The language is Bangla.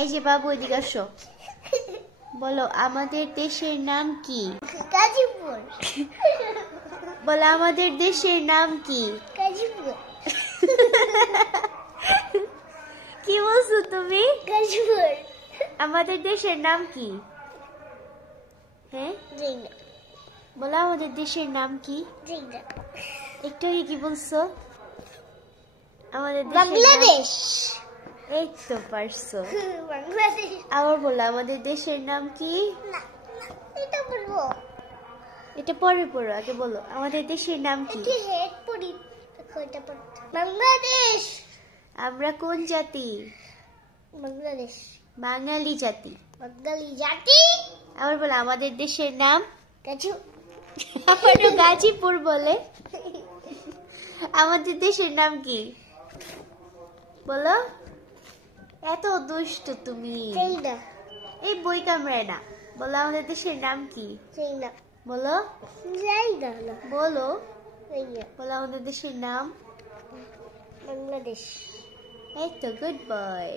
এই যে বাবু এদিকে আসো, বলো আমাদের দেশের নাম কি? গাজীপুর। বলো আমাদের দেশের নাম কি? গাজীপুর। কি বলছো তুমি? গাজীপুর। আমাদের দেশের নাম কি? হ্যাঁ জিনা। বলো আমাদের দেশের নাম কি? জিনা। একটু আগে কি বলছো? আমাদের বাংলাদেশ। এই তো পারছো। বাংলাদেশ। আবার বলো আমাদের দেশের নাম কি? না, এটা বলবো। এটা পরে পড়ো, আগে বলো আমাদের দেশের নাম কি? এটি হেড পড়ি। বাংলাদেশ। আমরা কোন জাতি? বাংলাদেশ। বাঙালি জাতি। বাঙালি জাতি। আবার বলো আমাদের দেশের নাম? গাজীপুর। আবার গাজীপুর বলে। আমাদের দেশের নাম কি বলো? এত দুষ্ট তুমি। চাইনা। এই বই কামড়ায় না। বলো আমাদের দেশের নাম কি? চাইনা। বলো চাইনা না। বলো চাইনা। বলো আমাদের দেশের নাম? বাংলাদেশ। এই তো গুড বয়।